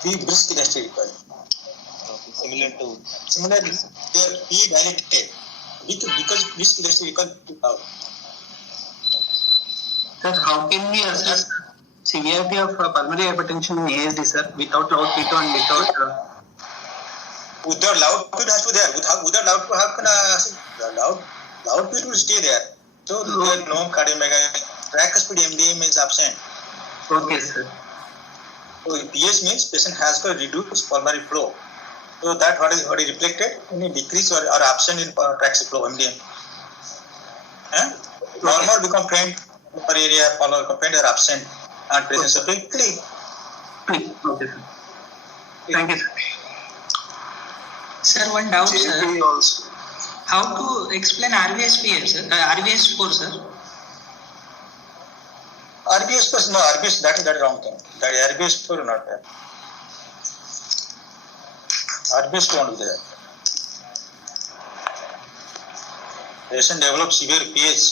Be brisk industry required. Okay, similar to. Similarly, their PA dilated because brisk industry required to have. Sir, how can we assess severity of pulmonary hypertension in ASD, sir, without loud P2 and without? Without loud P2 has to be there. Without loud P2, how can loud P2 will stay there. So there is no cardiomegaly. Tricuspid MDM is absent. Okay, sir. So PS means patient has got reduced pulmonary flow. So that what is reflected in a decrease or absent in tricuspid flow MDM. Normal become faint upper area, pulmonary become faint or absent and presence of a click. Okay, sir. Thank you, sir. Sir, one doubt, sir. Also. How to explain RVS sir? RVS score, sir? RBS plus no RBS that is wrong thing. That RBS score not there. RBS don't be there. Patient develop severe PH.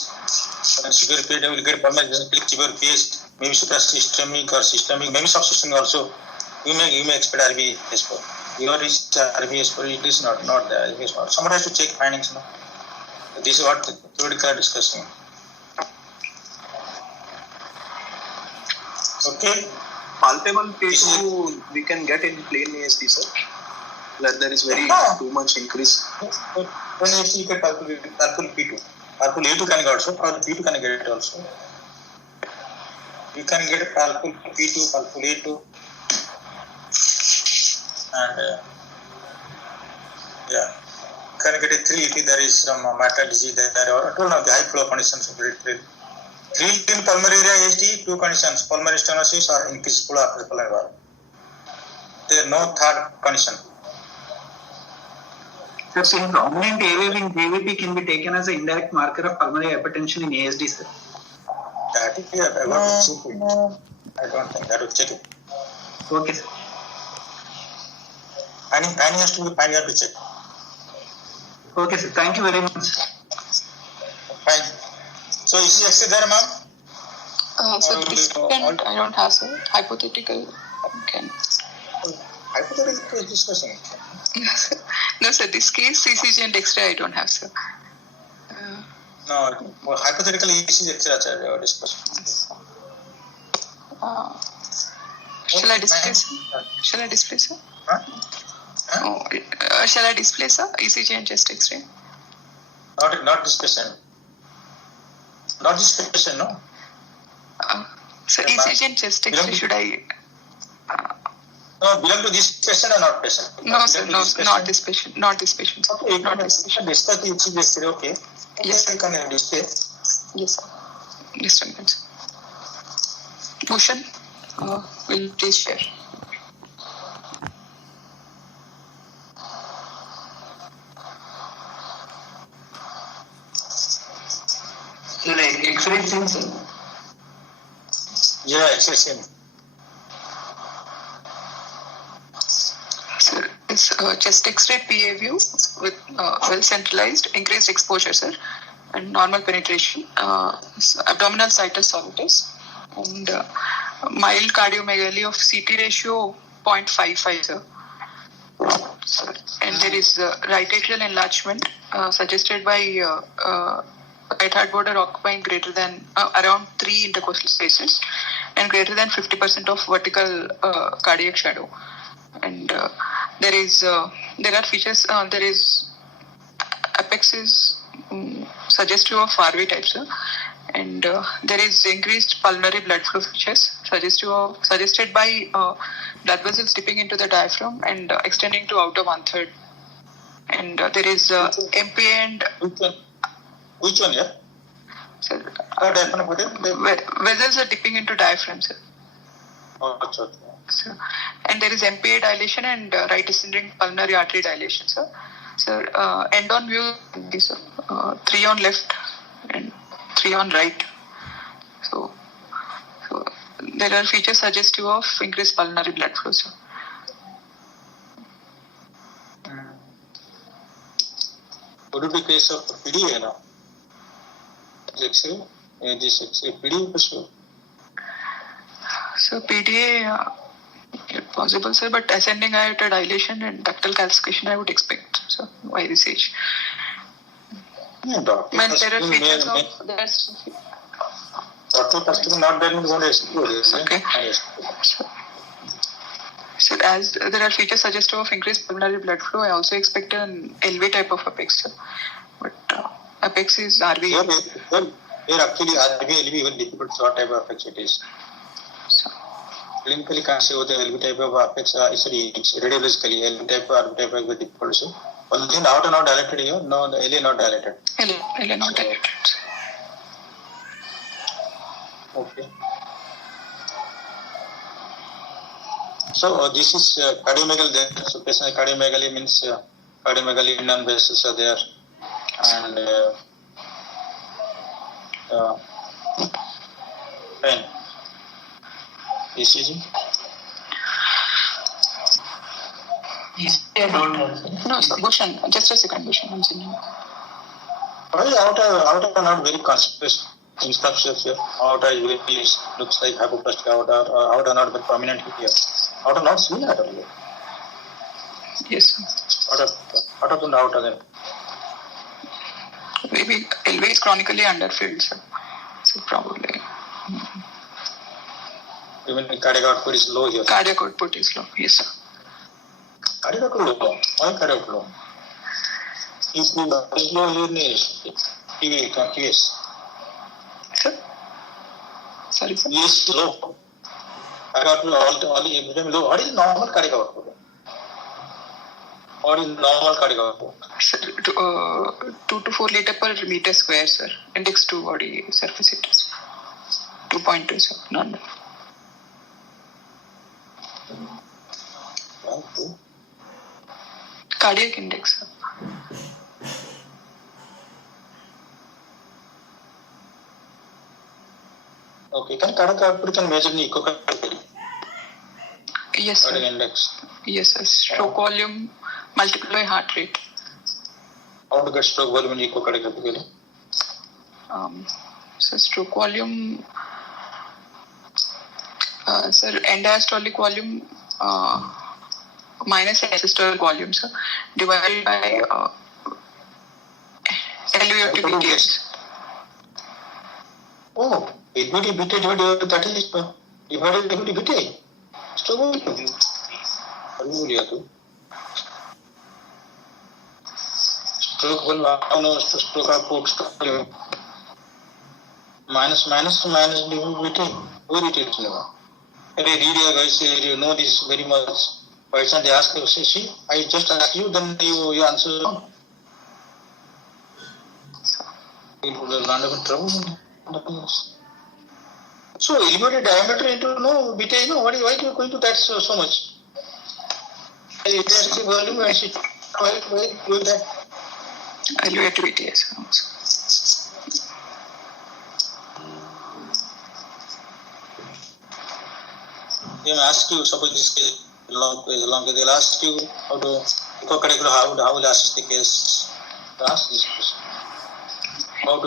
When severe PH they will get pulmonary severe PH. Maybe suprasystemic or systemic, maybe subsystemic also. You may expect RBS score. Your is RBS score. It is not the RBS score. Someone has to check findings. No? This is what the theoretical discussing. Okay. Palpable P2 we can get in plain ASD, sir. That there is very too much increase. When you get palpable P2, palpable A2 can get also, palpable P2 can get it also. You can get palpable P2, palpable A2, and can get a 3 if there is some matter disease there or the high flow conditions. 3 in pulmonary area ASD, 2 conditions, pulmonary stenosis or increased flow after the pulmonary valve. There is no third condition. Sir, in prominent AVP, JVP can be taken as an indirect marker of pulmonary hypertension in ASD, sir. That is, I want to check it. I don't think that will check it. Okay, sir. Finding has to be fine, you have to check. Okay, sir. Thank you very much. Fine. So is X there, ma'am? So discussion, I don't have, sir. Hypothetical, can. Hypothetical discussion. No, sir. This case, CCG and X-ray, I don't have, sir. No, well, hypothetical ECG X-ray discussion. Shall I display, sir? Shall I display, sir? Huh? Oh, shall I display, sir? ECG and chest X-ray. Not this patient. Not this patient, no. So ECG and chest X-ray, should I? No, belong to this patient or not patient? No, sir. No, not this patient. Not this patient. Sir. Okay, not this patient. Discuss the ECG X-ray, okay. Yes, sir. You can display. Yes, sir. Just a minute. Bhushan, will you please share? So, like X-ray scene, sir. Yeah, X-ray scene. Sir, it's chest X-ray PA view with well centralized, increased exposure, sir, and normal penetration, abdominal situs solidus, and mild cardiomegaly of CT ratio 0.55, sir. And there is right atrial enlargement suggested by right heart border occupying greater than around 3 intercostal spaces and greater than 50% of vertical cardiac shadow. And there are features. There is apex is suggestive of RV type, sir. And there is increased pulmonary blood flow features suggested by blood vessels dipping into the diaphragm and extending to outer 1/3. And there is MPA and Which one, yeah? sir, vessels are dipping into diaphragm, sir. Oh, okay. So, and there is MPA dilation and right ascending pulmonary artery dilation, sir. Sir, end on view, sir, 3 on left and 3 on right. So there are features suggestive of increased pulmonary blood flow, sir. What would be case of PDA now? X-ray, this X-ray, PDA for sure. So PDA, possible, sir, but ascending aorta dilation and ductal calcification I would expect, so by this age. Yeah, doctor. When there are features of that's Doctor customer not done going to explode. okay. So as there are features suggestive of increased pulmonary blood flow, I also expect an LV type of apex, sir. But apex is RV. Here actually RV LV even difficult what type of apex it is. So, clinically can't say what the LV type of apex is radiologically LV type or RV type is very difficult. So, well, then out and out dilated here, no, the LA not dilated. LA not dilated. Okay. So this is cardiomegaly there. So patient cardiomegaly means cardiomegaly non bases are there, and pain. ECG. No, sir, Bhushan, just a second, Bhushan, I'm saying. Outer not very conspicuous instructions here. Outer is very looks like hypoplastic outer, outer not very prominent here. Outer not seen at all. Yes, sir. Outer from the outer then. Maybe LV is chronically underfilled, sir. So probably. Even the cardiac output is low here. Cardiac output is low, yes, sir. Cardiac output low. Why cardiac low? If the is low here, TVS. Sir? Sorry, sir. Yes, low. Cardiac output all the low. What is normal cardiac output? What is normal cardiac output? Sir, 2 to 4 liter per meter square, sir. Index to body surface it is 2.2, sir. Normal. Cardiac index, sir. Okay, can cardiac output can measure the echocardiogram? Yes, sir. Cardiac index. Yes, sir. Stroke volume multiplied by heart rate. How to get stroke volume in echocardiogram? So stroke volume, sir, end diastolic volume minus systolic volume, sir, divided by LVOT BTS. Oh, LVOT BTA divided by that is divided by LVOT BTA. Stroke volume. Stroke volume, stroke output, minus BTA. Where it is now? Read guys, you know this very much. By chance they ask you, see, I just ask you, then you answer. You will land up in trouble. So, elevated diameter into no beta, why are you going to that so much? Intensity volume and shit. Why do that? LVOT BTS. They may ask you, suppose this case long, they'll ask you how to how will assist the case. Ask this question. How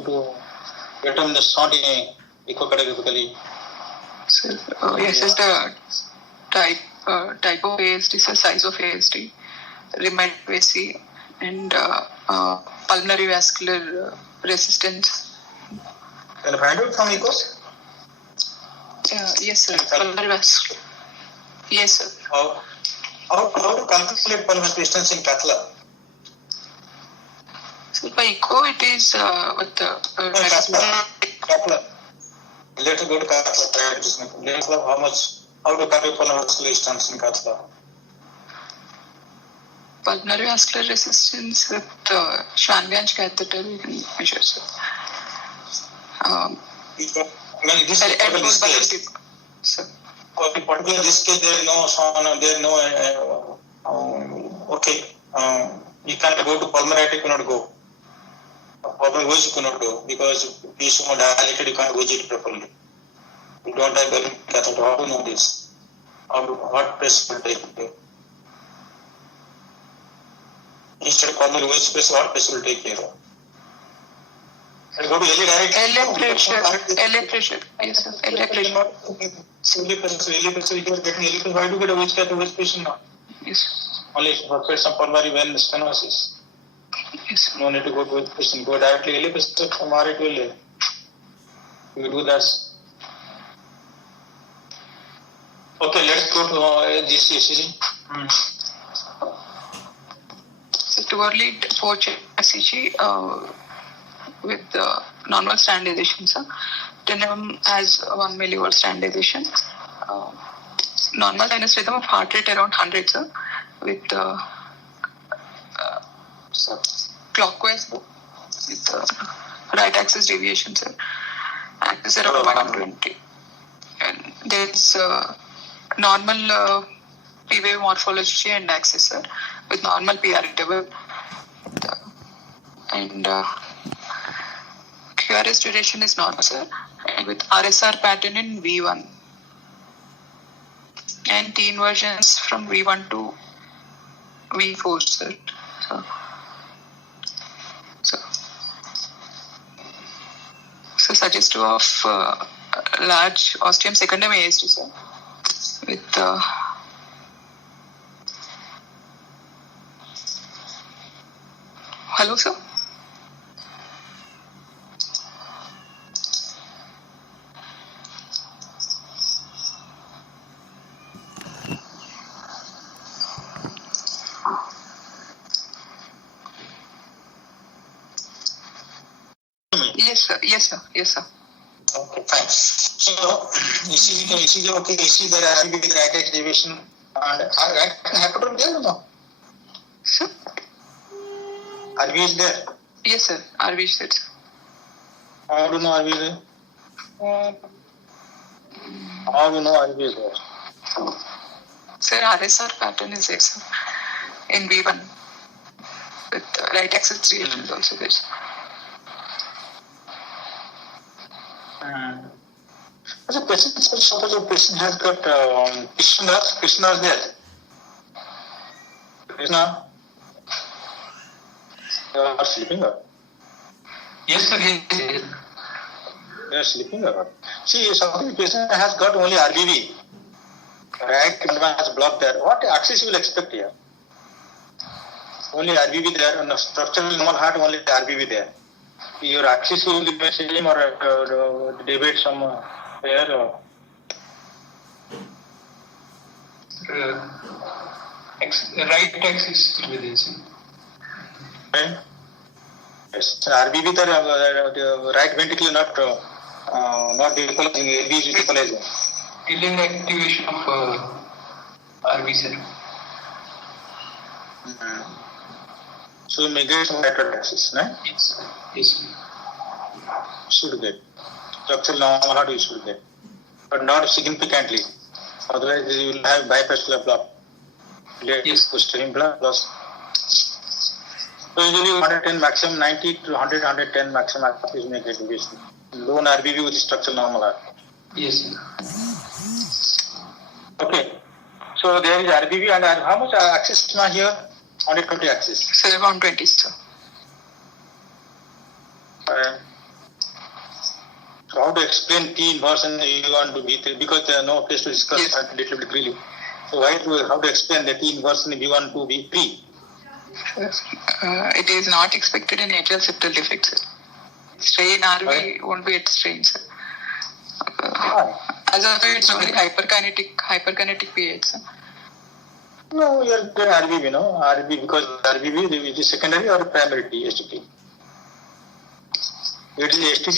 to determine the shorting echocardiography. So, yes, is the type of ASD, so size of ASD, rheumatic and pulmonary vascular resistance. Can I find out from echos? Yes, sir. Pulmonary vascular. Yes, sir. How to calculate pulmonary resistance in cath lab? So by echo, it is with the cath lab. Let's go to cath lab. How to calculate pulmonary vascular resistance in cath lab? Pulmonary vascular resistance with Schwann-Ganch catheter we can measure, sir. This is sir. Particularly this case, there is no okay. You can't go to pulmonary, you cannot go. Pulmonary voice you cannot go because you so dilated, you can't go it properly. You don't have balloon catheter. How to know this? What pressure will take care? Instead of pulmonary voice pressure, what pressure will take care of? Go to LA direct. LA pressure. Yes, sir. LA pressure. LA pressure. You are getting LA pressure. Why do you get a wedge patient now? Yes. Only for some pulmonary vein stenosis. Yes. No need to go to wedge patient. Go directly LA pressure from RA to LA. You do that. Okay, let's go to GCECG. So to early for ECG with normal standardization, sir. 10 mm has 1 millivolt standardization. Normal sinus rhythm of heart rate around 100, sir, with so clockwise with right axis deviation, sir. Axis around 120. And there's normal P-wave morphology and axis, sir, with normal PR interval. And QRS duration is normal, sir, and with RSR pattern in V1. And T inversions from V1 to V4, sir. So suggestive of large ostium secundum ASD, sir, with hello, sir. Yes, sir. Okay, fine. So, ECG okay, ECG there has to be with right axis deviation and hypertrophy there or no? Sir? RV is there? Yes, sir. RV is there, sir. How do you know RV is there? How do you know RV is there? Sir, RSR pattern is there, sir. In V1. With right axis deviation is also there, sir. As a patient, suppose a patient has got Krishna is there. Krishna, you are sleeping or? Yes, sir. You are sleeping or? See, suppose the patient has got only RBV. Right, has blocked there. What axis you will expect here? Only RBV there, on a structural normal heart, only RBV there. Your axis will be the same or debate some there. Right axis will be there, sir. Right? Yes. RBV the right ventricle not decolizing, LV is decolizing. Delayed activation of RV, sir. So you may get some retrograde axis, right? Yes, sir. Yes, sir. Should get. Structural normal heart you should get. But not significantly. Otherwise you will have bifascicular block. Yes. Posterior block loss. So usually 110 maximum, 90 to 100, 110 maximum is may get deviation. Low RBV with structural normal heart. Yes, sir. Okay. So there is RBV and how much axis now here? 120 axis. Sir, 120, sir. So how to explain T inverse and V1 to V3 because there are no place to discuss Yes. a little bit really. So how to explain the T inverse in V1 to V3? It is not expected in atrial septal defect, sir. Strain RV won't be at strain, sir. As of it's only hyperkinetic PH, sir. No, you are doing RBV, no? RBV because RBV is secondary or primary TSTP? It is STP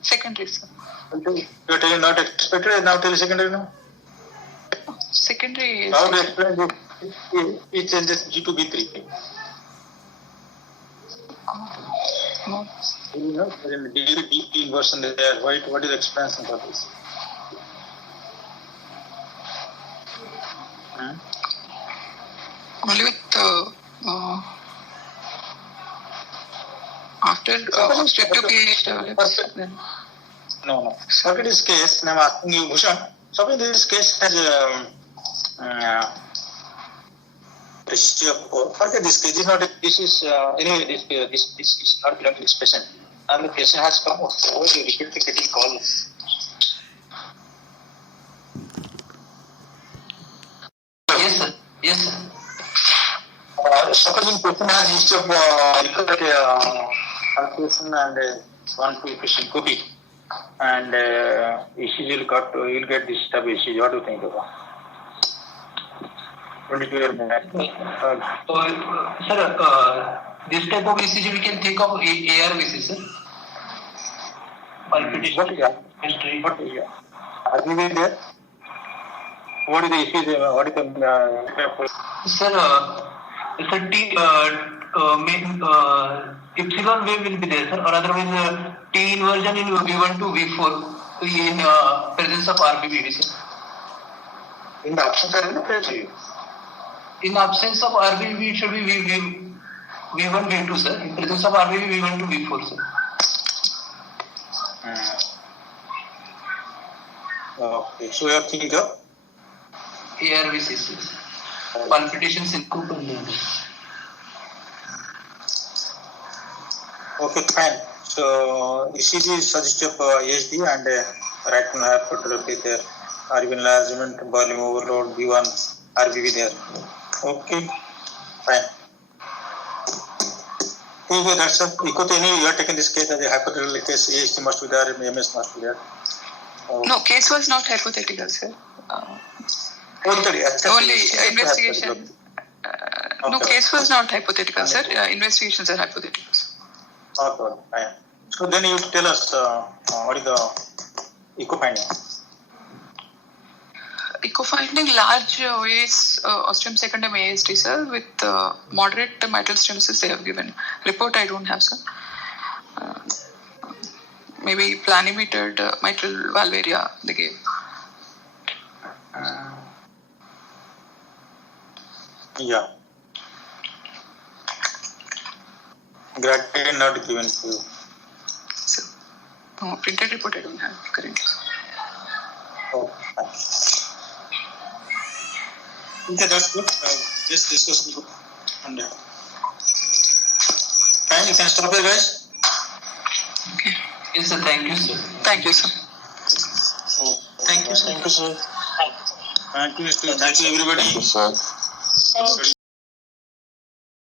Secondary, sir. You are telling not expected, now tell secondary, no? Secondary is... How to explain this? It changes G to B3. No. You know, DP inversion there. What is the explanation for this? Only with after obstructive PH develops, then... No. Suppose this case, I am asking you, Bhushan, suppose this case has registry of forget this case. This is anyway. This is not belong to this patient. And the patient has come. Why you repeatedly getting call? Yes, sir. Yes, sir. Supposing patient has history of hallucination and one patient COVID, and ECG will get this type of ECG. What do you think about? 22-year man. Sir, this type of ECG we can think of ARVC, sir. Palpitation. What is that? History. What is that? Are we there? What is the ECG? What is the Sir, epsilon wave will be there, sir, or otherwise T inversion in V1 to V4 in presence of RBBD, sir. in the absence of In absence of RBBD, it should be V1, V2, sir. In presence of RBBD, V1 to V4, sir. Okay, so you are thinking of ARVC, sir. Palpitation syncope and okay, fine. So ECG is suggestive of ASD and right now hypertrophy there, RV enlargement, volume overload, V1, RBV there. Okay, fine. Okay, that's it. You are taking this case as a hypothetical case. ASD must be there, MS must be there. No, case was not hypothetical, sir. Only investigation. No, case was not hypothetical, sir. Investigations are hypothetical. Okay, fine. So then you tell us what is the echo finding? Echo finding large OAS, ostium secundum ASD, sir, with moderate mitral stenosis they have given. Report I don't have, sir. Maybe planimetered mitral valve area they gave. Yeah. Gradient not given to you. So, no, printed report I don't have currently. Oh, fine. Okay, that's good. Just discuss good. And fine, you can stop here, guys. Okay. yes, sir. Thank you, sir. Thank you, sir. Thank you, sir. Thank you, sir. Thank you, everybody. Thank you, sir.